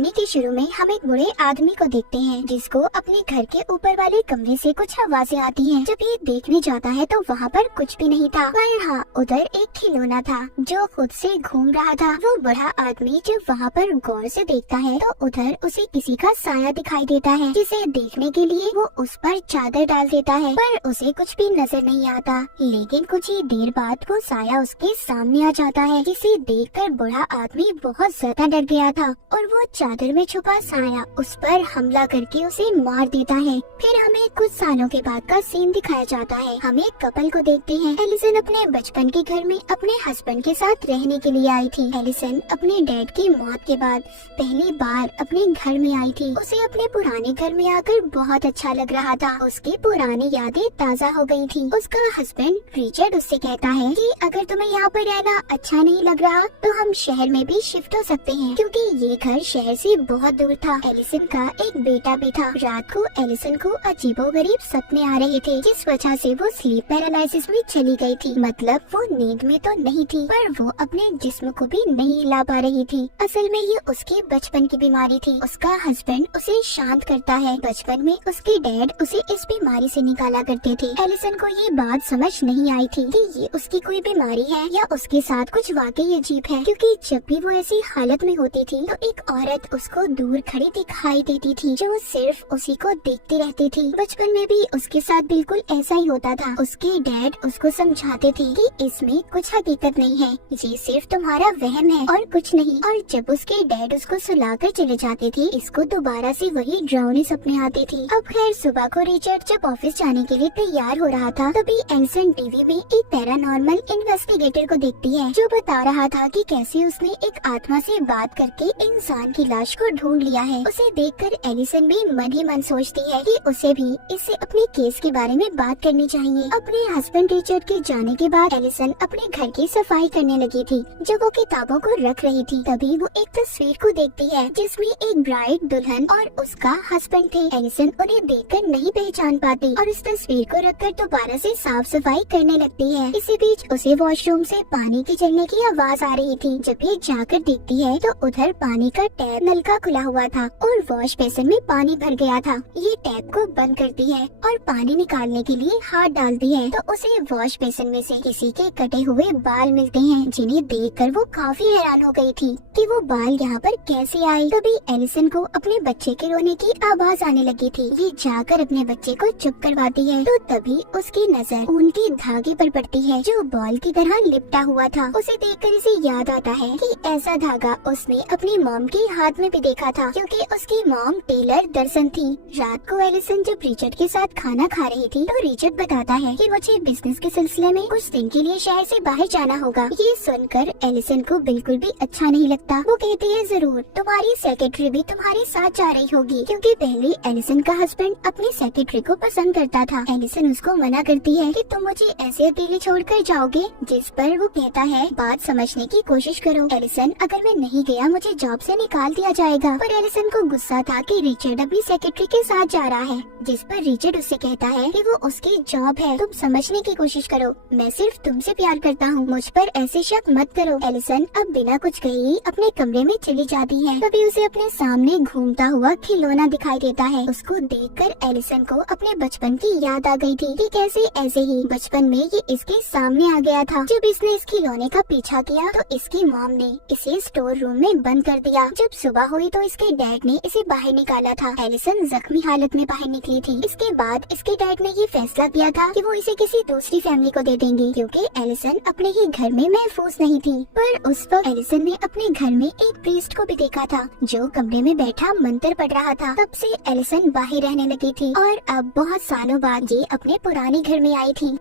कहानी के शुरू में हम एक बूढ़े आदमी को देखते हैं जिसको अपने घर के ऊपर वाले कमरे से कुछ आवाजें आती हैं। जब ये देखने जाता है तो वहाँ पर कुछ भी नहीं था, पर हाँ उधर एक खिलौना था जो खुद से घूम रहा था। वो बूढ़ा आदमी जब वहाँ पर गौर से देखता है तो उधर उसे किसी का साया दिखाई देता है, जिसे देखने के लिए वो उस पर चादर डाल देता है, पर उसे कुछ भी नजर नहीं आता। लेकिन कुछ ही देर बाद वो साया उसके सामने आ जाता है, जिसे देखकर बूढ़ा आदमी बहुत ज्यादा डर गया था और वो चादर में छुपा साया उस पर हमला करके उसे मार देता है। फिर हमें कुछ सालों के बाद का सीन दिखाया जाता है। हम एक कपल को देखते हैं। एलिसन अपने बचपन के घर में अपने हस्बैंड के साथ रहने के लिए आई थी। एलिसन अपने डैड की मौत के बाद पहली बार अपने घर में आई थी। उसे अपने पुराने घर में आकर बहुत अच्छा लग रहा था। उसकी पुरानी यादें ताज़ा हो गई थी। उसका हस्बैंड रिचर्ड उससे कहता है कि अगर तुम्हें यहाँ पर रहना अच्छा नहीं लग रहा तो हम शहर में भी शिफ्ट हो सकते हैं, क्योंकि ये घर शहर से बहुत दूर था। एलिसन का एक बेटा भी था। रात को एलिसन को अजीबोगरीब सपने आ रहे थे, जिस वजह से वो स्लीप पैरालिसिस में चली गई थी। मतलब वो नींद में तो नहीं थी, पर वो अपने जिस्म को भी नहीं हिला पा रही थी। असल में ये उसके बचपन की बीमारी थी। उसका हस्बैंड उसे शांत करता है। बचपन में उसके डैड उसे इस बीमारी से निकाला करते थे। एलिसन को ये बात समझ नहीं आई थी कि ये उसकी कोई बीमारी है या उसके साथ कुछ वाकई अजीब है, क्योंकि जब भी वो ऐसी हालत में होती थी तो एक औरत उसको दूर खड़ी दिखाई देती थी जो सिर्फ उसी को देखती रहती थी। बचपन में भी उसके साथ बिल्कुल ऐसा ही होता था। उसके डैड उसको समझाते थे कि इसमें कुछ हकीकत नहीं है, ये सिर्फ तुम्हारा वहम है और कुछ नहीं। और जब उसके डैड उसको सुलाकर चले जाते थे, इसको दोबारा से वही डरावनी सपने आती थी। अब खैर सुबह को रिचर्ड जब ऑफिस जाने के लिए तैयार हो रहा था, तभी एलिसन टीवी में एक पैरानॉर्मल इन्वेस्टिगेटर को देखती है जो बता रहा था कि कैसे उसने एक आत्मा से बात करके इंसान की लाश को ढूंढ लिया है। उसे देखकर एलिसन भी मन ही मन सोचती है कि उसे भी इससे अपने केस के बारे में बात करनी चाहिए। अपने हस्बैंड रिचर्ड के जाने के बाद एलिसन अपने घर की सफाई करने लगी थी। जब वो किताबों को रख रही थी, तभी वो एक तस्वीर को देखती है जिसमें एक ब्राइड, दुल्हन और उसका हस्बैंड थे। एलिसन उन्हें देखकर नहीं पहचान पाती और इस तस्वीर को रखकर दोबारा से साफ सफाई करने लगती है। इसी बीच उसे वॉशरूम से पानी की चलने की आवाज आ रही थी। जब ये जाकर देखती है तो उधर पानी का टैप नलका खुला हुआ था और वॉश बेसिन में पानी भर गया था। ये टैप को बंद करती है और पानी निकालने के लिए हाथ डालती है तो उसे वॉश बेसिन में से किसी के कटे हुए बाल मिलते हैं, जिन्हें देखकर वो काफी हैरान हो गई थी कि वो बाल यहाँ पर कैसे आए। तभी एलिसन को अपने बच्चे के रोने की आवाज आने लगी थी। ये जाकर अपने बच्चे को चुप करवाती है तो तभी उसकी नजर ऊन के धागे पर पड़ती है जो बॉल की तरह लिपटा हुआ था। उसे देखकर इसे याद आता है कि ऐसा धागा उसने अपनी मॉम के हाथ में भी देखा था, क्योंकि उसकी मॉम टेलर दर्शन थी। रात को एलिसन जब रिचर्ड के साथ खाना खा रही थी तो रिचर्ड बताता है कि मुझे बिजनेस के सिलसिले में कुछ दिन के लिए शहर से बाहर जाना होगा। ये सुनकर एलिसन को बिल्कुल भी अच्छा नहीं लगता। वो कहती है जरूर, तुम्हारी सेक्रेटरी भी तुम्हारे साथ जा रही होगी, क्योंकि पहले एलिसन का हस्बैंड अपनी सेक्रेटरी को पसंद करता था। एलिसन उसको मना करती है कि तुम मुझे ऐसे अकेले छोड़कर जाओगे, जिस पर वो कहता है बात समझने की कोशिश करो एलिसन, अगर मैं नहीं गया मुझे जॉब से निकाल दिया जाएगा। पर एलिसन को गुस्सा था कि रिचर्ड अपनी सेक्रेटरी के साथ जा रहा है, जिस पर रिचर्ड उससे कहता है कि वो उसकी जॉब है, तुम समझने की कोशिश करो, मैं सिर्फ तुमसे प्यार करता हूँ, मुझ पर ऐसे शक मत करो। एलिसन अब बिना कुछ कहे ही अपने कमरे में चली जाती है। तभी उसे अपने सामने घूमता हुआ खिलौना दिखाई देता है। उसको देखकर एलिसन को अपने बचपन की याद आ गई थी कि कैसे ऐसे ही बचपन में ये इसके सामने आ गया था। जब इसने इस खिलौने का पीछा किया तो इसकी मॉम ने इसे स्टोर रूम में बंद कर दिया। जब सुबह हुई तो इसके डैड ने इसे बाहर निकाला था। एलिसन जख्मी हालत में बाहर निकली थी। इसके बाद इसके डैड ने ये फैसला किया था कि वो इसे किसी दूसरी फैमिली को दे देंगे, क्योंकि एलिसन अपने ही घर में महफूज नहीं थी। पर उस वक्त एलिसन ने अपने घर में एक प्रीस्ट को भी देखा था जो कमरे में बैठा मंत्र पढ़ रहा था। तब से एलिसन बाहर रहने लगी थी और अब बहुत सालों बाद ये अपने पुराने घर में आई थी।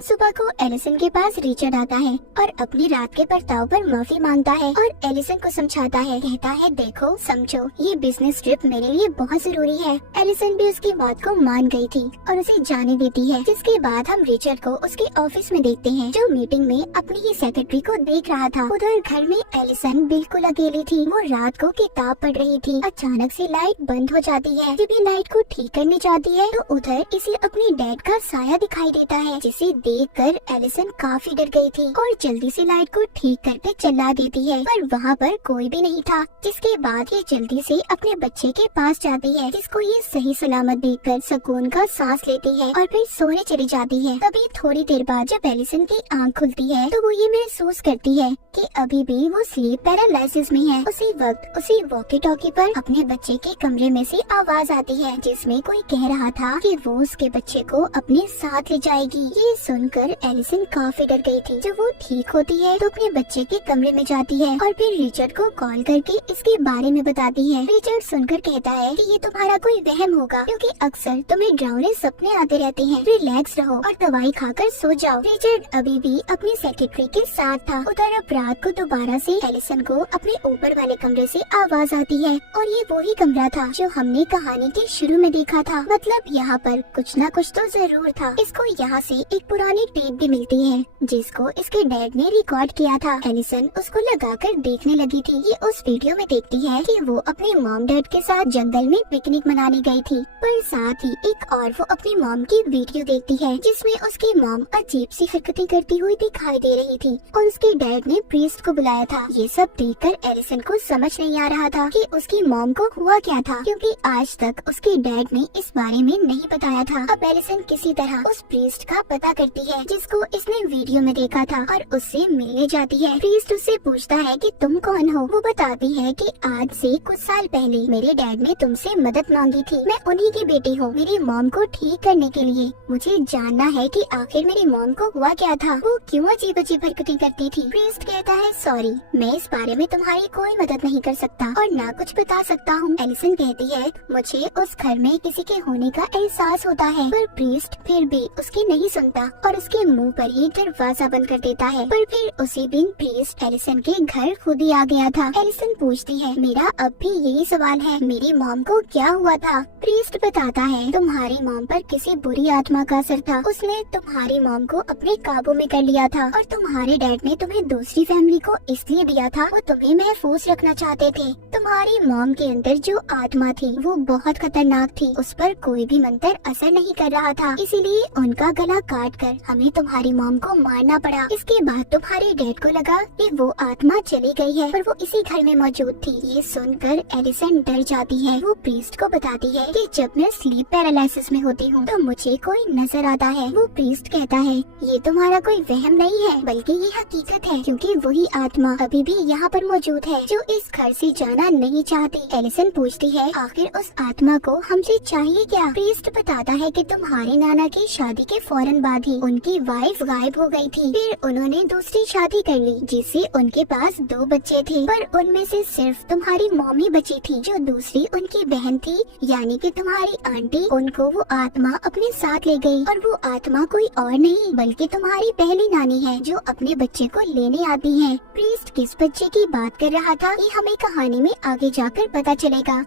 सुबह को एलिसन के पास रिचर्ड आता है और अपनी रात के बर्ताव पर माफी मांगता है और एलिसन को समझाता है। कहता है देखो समझो, ये बिजनेस ट्रिप मेरे लिए बहुत जरूरी है। एलिसन भी उसकी बात को मान गई थी और उसे जाने देती है। जिसके बाद हम रिचर्ड को उसके ऑफिस में देखते हैं, जो मीटिंग में अपनी ही सेक्रेटरी को देख रहा था। उधर घर में एलिसन बिल्कुल अकेली थी। वो रात को किताब पढ़ रही थी। अचानक से लाइट बंद हो जाती है। जब ये लाइट को ठीक करने जाती है तो उधर इसे अपने डैड का साया दिखाई देता है, जिसे देखकर एलिसन काफी डर गई थी और जल्दी से लाइट को ठीक करके चला देती है, पर वहाँ पर कोई भी नहीं था। जिसके बाद ये जल्दी से अपने बच्चे के पास जाती है, जिसको ये सही सलामत देखकर सुकून का सांस लेती है और फिर सोने चली जाती है। तभी थोड़ी देर बाद जब एलिसन की आँख खुलती है तो वो ये महसूस करती है कि अभी भी वो स्लीप पैरालिसिस में है। उसी वक्त उसी वॉकी टॉकी पर अपने बच्चे के कमरे में से आवाज आती है, जिसमें कोई कह रहा था कि वो उसके बच्चे को अपने साथ ले जाएगी। ये सुनकर एलिसन काफी डर गई थी। जब वो ठीक होती है तो अपने बच्चे के कमरे में जाती है और फिर रिचर्ड को कॉल करके इसके बारे में बताती है। रिचर्ड सुनकर कहता है कि ये तुम्हारा कोई वहम होगा, क्योंकि अक्सर तुम्हें डरावने सपने आते रहते हैं। रिलैक्स रहो और दवाई खाकर सो जाओ। रिचर्ड अभी भी अपनी सेक्रेटरी के साथ था। उधर अब रात को दोबारा से एलिसन को अपने ऊपर वाले कमरे से आवाज आती है और ये वही कमरा था जो हमने कहानी के शुरू में देखा था। मतलब यहाँ पर कुछ न कुछ तो जरूर था। इसको यहाँ से एक पुरानी टेप भी मिलती है जिसको इसके डैड ने रिकॉर्ड किया था। एलिसन उसको लगाकर देखने लगी थी। ये उस वीडियो में देखती है कि वो अपने मॉम डैड के साथ जंगल में पिकनिक मनाने गई थी, पर साथ ही एक और वो अपनी मॉम की वीडियो देखती है जिसमें उसकी मॉम अजीब सी हरकतें करती हुई दिखाई दे रही थी और उसके डैड ने प्रीस्ट को बुलाया था। ये सब देखकर एलिसन को समझ नहीं आ रहा था कि उसकी मॉम को हुआ क्या था, क्योंकि आज तक उसके डैड ने इस बारे में नहीं बताया था। अब एलिसन किसी तरह उस प्रीस्ट का पता करती है जिसको इसने वीडियो में देखा था और उससे मिलने जाती है। प्रीस्ट उससे पूछता है कि तुम कौन हो। वो बताती है कि आज से कुछ साल पहले मेरे डैड ने तुमसे मदद मांगी थी। मैं उन्हीं की बेटी हूँ। मेरी मॉम को ठीक करने के लिए मुझे जानना है कि आखिर मेरी मॉम को हुआ क्या था, वो क्यों अजीब अजीब हरकतें करती थी। प्रीस्ट कहता है सॉरी, मैं इस बारे में तुम्हारी कोई मदद नहीं कर सकता और ना कुछ बता सकता हूँ। एलिसन कहती है मुझे उस घर में किसी के होने का एहसास होता है, पर प्रीस्ट फिर भी उसकी नहीं सुनता और उसके मुंह पर ही दरवाजा बंद कर देता है। पर फिर उसी दिन प्रीस्ट एलिसन के घर खुद ही आ गया था। एलिसन पूछती है मेरा अब भी यही सवाल है, मेरी मॉम को क्या हुआ था। प्रीस्ट बताता है तुम्हारी मॉम पर किसी बुरी आत्मा का असर था। उसने तुम्हारी मॉम को अपने काबू में कर लिया था और तुम्हारे डैड ने तुम्हें दूसरी फैमिली को इसलिए दिया था, वो तुम्हें महफूज रखना चाहते थे। तुम्हारी मॉम के अंदर जो आत्मा थी वो बहुत खतरनाक थी। उस पर कोई भी मंत्र असर नहीं कर रहा था, इसीलिए उनका गला काट कर हमें तुम्हारी मॉम को मारना पड़ा। इसके बाद तुम्हारे डैड को लगा कि वो आत्मा चली गई है, पर वो इसी घर में मौजूद थी। ये सुनकर एलिसन डर जाती है। वो प्रीस्ट को बताती है कि जब मैं स्लीप पैरालिसिस में होती हूँ तो मुझे कोई नजर आता है। वो प्रीस्ट कहता है ये तुम्हारा कोई वहम नहीं है, बल्कि ये हकीकत है, क्योंकि वही आत्मा अभी भी यहाँ पर मौजूद है जो इस घर से जाना नहीं चाहती। एलिसन पूछती है आखिर उस आत्मा को हमसे चाहिए क्या। प्रीस्ट बताता है कि तुम्हारे नाना की शादी के फौरन बाद ही उनकी वाइफ गायब हो गई थी। फिर उन्होंने दूसरी शादी कर ली जिससे उनके पास 2 बच्चे थे, पर उनमें से सिर्फ तुम्हारी मॉम ही बची थी। जो दूसरी उनकी बहन थी यानी कि तुम्हारी आंटी, उनको वो आत्मा अपने साथ ले गई और वो आत्मा कोई और नहीं बल्कि तुम्हारी पहली नानी है जो अपने बच्चे को लेने आती है। प्रीस्ट किस बच्चे की बात कर रहा था ये हमें कहानी में आगे जाकर पता चलेगा।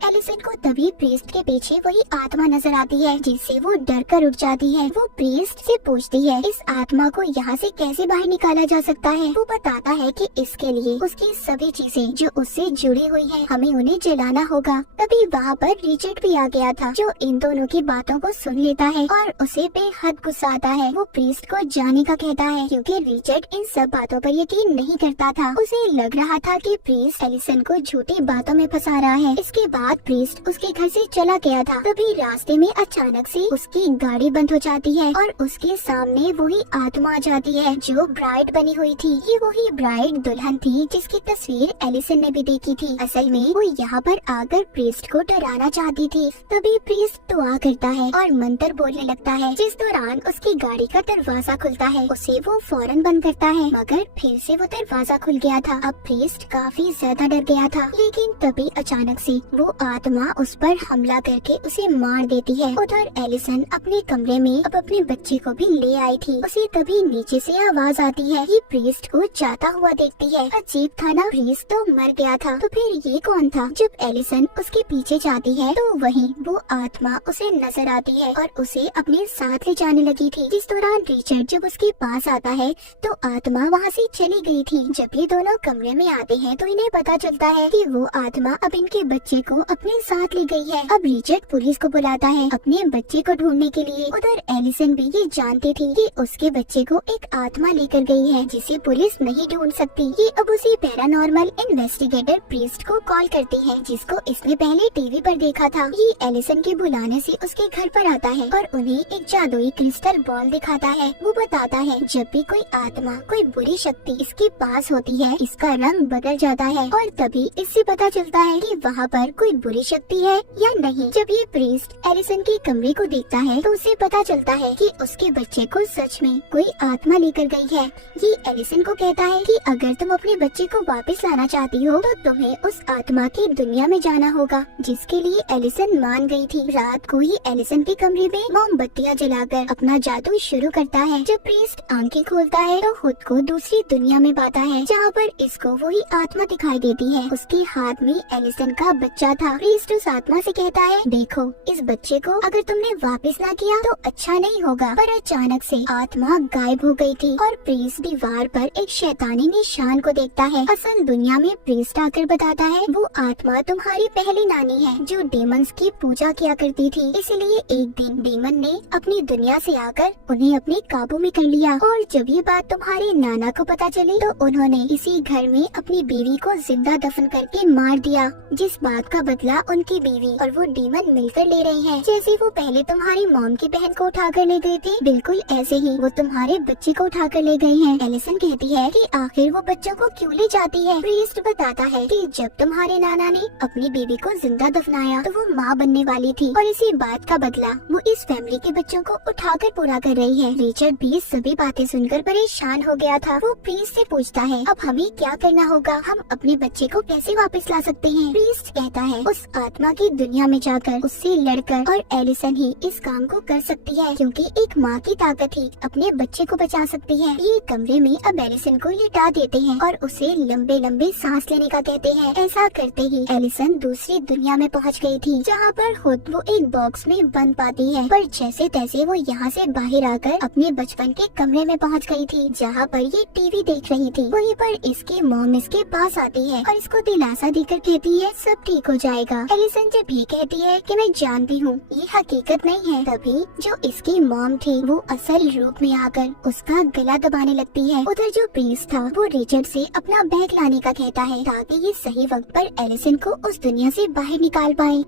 एलिसन को तभी प्रीस्ट के पीछे वही आत्मा नजर आती है जिससे वो डर कर उठ जाती है। वो प्रीस्ट से पूछती है इस आत्मा को यहाँ से कैसे बाहर निकाला जा सकता है। वो बताता है कि इसके लिए उसकी सभी चीजें जो उससे जुड़ी हुई हैं, हमें उन्हें जलाना होगा। तभी वहाँ पर रिचर्ड भी आ गया था जो इन दोनों की बातों को सुन लेता है और उसे बेहद गुस्सा आता है। वो प्रीस्ट को जाने का कहता है क्योंकि रिचर्ड इन सब बातों पर यकीन नहीं करता था। उसे लग रहा था कि प्रीस्ट एलिसन को झूठी बातों में फंसा रहा है। इसके बाद प्रीस्ट उसके घर से चला गया था। तभी रास्ते में अचानक से उसकी गाड़ी बंद हो जाती है और उसके सामने वही आत्मा आ जाती है जो ब्राइड बनी हुई थी। ये वही ब्राइड दुल्हन थी जिसकी तस्वीर एलिसन ने भी देखी थी। असल में वो यहाँ पर आकर प्रीस्ट को डराना चाहती थी। तभी प्रीस्ट दुआ करता है और मंत्र बोलने लगता है, जिस दौरान उसकी गाड़ी का दरवाजा खुलता है। उसे वो फौरन बंद करता है मगर फिर से वो दरवाजा खुल गया था। अब प्रीस्ट काफी ज्यादा डर गया था, लेकिन तभी अचानक से वो आत्मा उस पर हमला करके उसे मार देती है। उधर एलिसन अपने कमरे में अब अपने बच्चे को भी ले आई थी। उसे तभी नीचे से आवाज आती है। ये प्रीस्ट को जाता हुआ देखती है। अजीब था ना, प्रीस्ट तो मर गया था, तो फिर ये कौन था। जब एलिसन उसके पीछे जाती है तो वहीं वो आत्मा उसे नजर आती है और उसे अपने साथ ले जाने लगी थी। जिस दौरान रिचर्ड जब उसके पास आता है तो आत्मा वहाँ से चली गई थी। जब ये दोनों कमरे में आते हैं तो इन्हें पता चलता है कि वो आत्मा अब इनके बच्चे को अपने साथ ले गई है। अब रिचर्ड पुलिस को बुलाता है अपने बच्चे को ढूंढने के लिए। उधर एलिसन भी ये जानती थी कि उसके बच्चे को एक आत्मा लेकर गई है जिसे पुलिस नहीं ढूंढ सकती। ये अब उसी पैरानॉर्मल इन्वेस्टिगेटर प्रीस्ट को कॉल करती है जिसको इसने पहले टीवी पर देखा था। ये एलिसन के बुलाने से उसके घर पर आता है और उन्हें एक जादुई क्रिस्टल बॉल दिखाता है। वो बताता है जब भी कोई आत्मा, कोई बुरी शक्ति इसके पास होती है, इसका रंग बदल जाता है और तभी इससे पता चलता है कि वहाँ पर कोई बुरी शक्ति है या नहीं। जब ये प्रीस्ट एलिसन के कमरे को देखता है तो उसे पता चलता है कि उसके बच्चे को सच में कोई आत्मा लेकर गई है। ये एलिसन को कहता है कि अगर तुम अपने बच्चे को वापस लाना चाहती हो तो तुम्हें उस आत्मा की दुनिया में जाना होगा, जिसके लिए एलिसन मान गई थी। रात को ही एलिसन के कमरे में मोमबत्तियां जलाकर अपना जादू शुरू करता है। जब प्रीस्ट आंखें खोलता है तो खुद को दूसरी दुनिया में पाता है जहाँ पर इसको वही आत्मा दिखाई देती है। उसके हाथ में एलिसन का बच्चा था। प्रीस्ट उस आत्मा से कहता है, देखो इस बच्चे को अगर तुमने वापस ना किया तो अच्छा नहीं होगा। पर अचानक से आत्मा गायब हो गई थी और प्रीस्ट दीवार पर एक शैतानी निशान को देखता है। असल दुनिया में प्रीस्ट आकर बताता है वो आत्मा तुम्हारी पहली नानी है जो डेमंस की पूजा किया करती थी। इसलिए एक दिन डेमन ने अपनी दुनिया से आकर उन्हें अपने काबू में कर लिया और जब ये बात तुम्हारे नाना को पता चली तो उन्होंने इसी घर में अपनी बीवी को जिंदा दफन करके मार दिया, जिस बात का बदला उनकी बीवी और वो डेमन मिलकर ले रहे हैं। जैसे वो पहले तुम्हारी मॉम की बहन को उठाकर ले गए थे, बिल्कुल ऐसे ही वो तुम्हारे बच्चे को उठाकर ले गए हैं। एलिसन कहती है कि आखिर वो बच्चों को क्यों ले जाती है। प्रीस्ट बताता है कि जब तुम्हारे नाना ने अपनी बेबी को जिंदा दफनाया तो वो माँ बनने वाली थी और इसी बात का बदला वो इस फैमिली के बच्चों को उठाकर पूरा कर रही है। रिचर्ड भी सभी बातें सुनकर परेशान हो गया था। वो प्रीस्ट से पूछता है अब हमें क्या करना होगा, हम अपने बच्चे को कैसे वापस ला सकते हैं। प्रीस्ट कहता है उस आत्मा की दुनिया में जाकर उससे लड़कर और एलिसन ही इस काम को कर सकती है क्योंकि एक माँ की ताकत ही अपने बच्चे को बचा सकती है। ये कमरे में अब एलिसन को लिटा देते हैं और उसे लंबे लंबे सांस लेने का कहते हैं। ऐसा करते ही एलिसन दूसरी दुनिया में पहुंच गई थी जहां पर खुद वो एक बॉक्स में बंद पाती है। पर जैसे तैसे वो यहाँ से बाहर आकर अपने बचपन के कमरे में पहुंच गई थी जहाँ पर ये टीवी देख रही थी। वहीं पर इसकी मॉम इसके पास आती है और इसको दिलासा देकर कहती है सब ठीक हो जाएगा। एलिसन जब भी कहती है कि मैं जानती हूँ ये हकीकत नहीं है, तभी जो इसकी मॉम थी वो असल रूप में आकर उसका गला दबाने लगती है। उधर जो प्रीस्ट था वो रिचर्ड से अपना बैग लाने का कहता है ताकि ये सही वक्त पर एलिसन को उस दुनिया से बाहर निकाल पाए।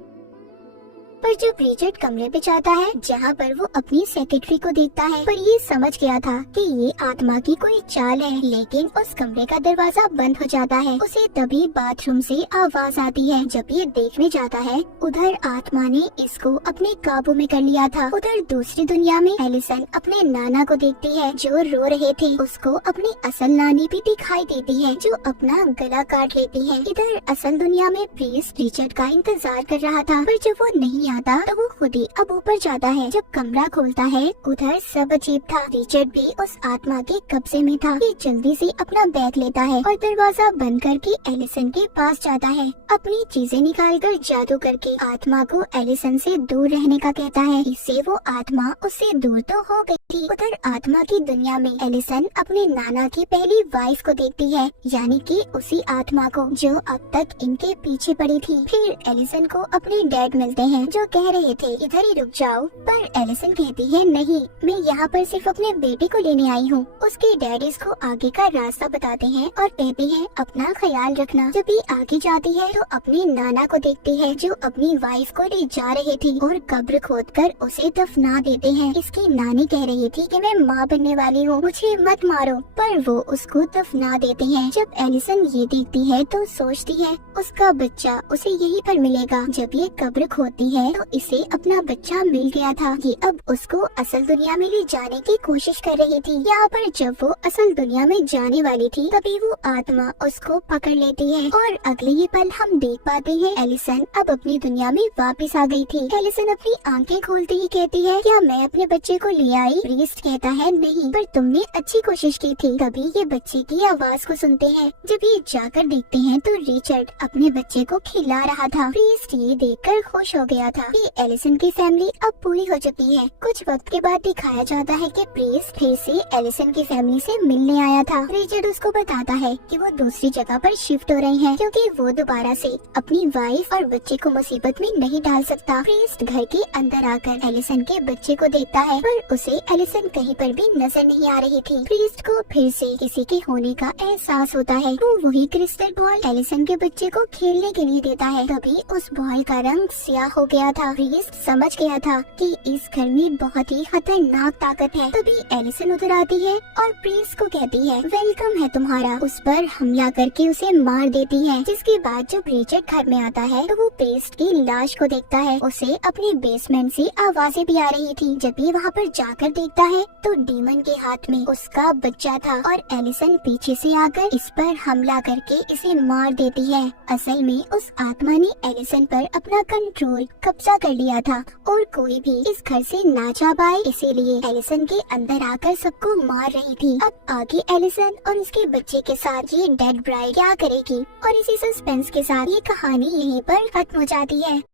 पर जब रिचर्ड कमरे पे जाता है जहाँ पर वो अपनी सेक्रेटरी को देखता है, पर ये समझ गया था कि ये आत्मा की कोई चाल है, लेकिन उस कमरे का दरवाजा बंद हो जाता है। उसे तभी बाथरूम से आवाज आती है। जब ये देखने जाता है उधर आत्मा ने इसको अपने काबू में कर लिया था। उधर दूसरी दुनिया में एलिसन अपने नाना को देखती है जो रो रहे थे। उसको अपनी असल नानी भी दिखाई देती है जो अपना गला काट लेती है। इधर असल दुनिया में प्रीस्ट रिचर्ड का इंतजार कर रहा था, पर जब वो नहीं आता तो वो खुद ही अब ऊपर जाता है। जब कमरा खोलता है उधर सब अजीब था। रिचर्ड भी उस आत्मा के कब्जे में था। ये जल्दी से अपना बैग लेता है और दरवाजा बंद करके एलिसन के पास जाता है। अपनी चीजें निकालकर जादू करके आत्मा को एलिसन से दूर रहने का कहता है। इससे वो आत्मा उससे दूर तो हो गई थी। उधर आत्मा की दुनिया में एलिसन अपने नाना की पहली वाइफ को देखती है, यानी कि उसी आत्मा को जो अब तक इनके पीछे पड़ी थी। फिर एलिसन को अपने डैड मिलते हैं जो कह रहे थे इधर ही रुक जाओ, पर एलिसन कहती है नहीं, मैं यहाँ पर सिर्फ अपने बेटे को लेने आई हूँ। उसके डैड इसको आगे का रास्ता बताते हैं और कहते हैं अपना ख्याल रखना। जब ये आगे जाती है तो अपने नाना को देखती है जो अपनी वाइफ को ले जा रहे थे और कब्र खोदकर उसे दफना देते हैं। इसकी नानी कह रही थी कि मैं माँ बनने वाली हूँ, मुझे मत मारो, पर वो उसको दफना देते हैं। जब एलिसन ये देखती है तो सोचती है उसका बच्चा उसे यहीं पर मिलेगा। जब ये कब्र खोदती है तो इसे अपना बच्चा मिल गया था। ये अब उसको असल दुनिया में ले जाने की कोशिश कर रही थी। यहाँ पर जब वो असल दुनिया में जाने वाली थी तभी वो आत्मा उसको पकड़ लेती है और अगले ही पल हम देख पाते हैं एलिसन अब अपनी दुनिया में वापस आ गई थी। एलिसन अपनी आंखें खोलते ही कहती है क्या मैं अपने बच्चे को ले आई? प्रीस्ट कहता है नहीं, पर तुमने अच्छी कोशिश की थी। तभी ये बच्चे की आवाज को सुनते हैं। जब ये जाकर देखते हैं तो रिचर्ड अपने बच्चे को खिला रहा था। प्रीस्ट ये देखकर खुश हो गया था कि एलिसन की फैमिली अब पूरी हो चुकी है। कुछ वक्त के बाद दिखाया जाता है कि प्रीस्ट फिर से एलिसन की फैमिली से मिलने आया था। रिचर्ड उसको बताता है कि वो दूसरी जगह पर शिफ्ट हो रहे हैं क्योंकि वो दोबारा से अपनी वाइफ और बच्चे को मुसीबत में नहीं डाल सकता। प्रीस्ट घर के अंदर आकर एलिसन के बच्चे को देखता है पर उसे एलिसन कहीं पर भी नजर नहीं आ रही थी। प्रीस्ट को फिर से किसी के होने का एहसास होता है। वो वही क्रिस्टल बॉल एलिसन के बच्चे को खेलने के लिए देता है। तभी उस बॉल का रंग स्याह हो गया था। प्रीस्ट समझ गया था कि इस घर में बहुत ही खतरनाक ताकत है। तभी एलिसन उधर आती है और प्रीस्ट को कहती है वेलकम है तुम्हारा। उस पर हमला करके उसे मार देती है। जिसके बाद जब रिचर्ड घर में आता है तो वो प्रीस्ट की लाश को देखता है। उसे अपने बेसमेंट से आवाजें भी आ रही थी। जब भी वहाँ पर जाकर देखता है तो डीमन के हाथ में उसका बच्चा था और एलिसन पीछे से आकर इस पर हमला करके इसे मार देती है। असल में उस आत्मा ने एलिसन पर अपना कंट्रोल कब्जा कर लिया था और कोई भी इस घर से ना जा पाए, इसीलिए एलिसन के अंदर आकर सबको मार रही थी। अब आगे एलिसन और उसके बच्चे के साथ ये डेड ब्राइड क्या करेगी और इसी सस्पेंस के साथ ये कहानी यहीं पर खत्म हो जाती है।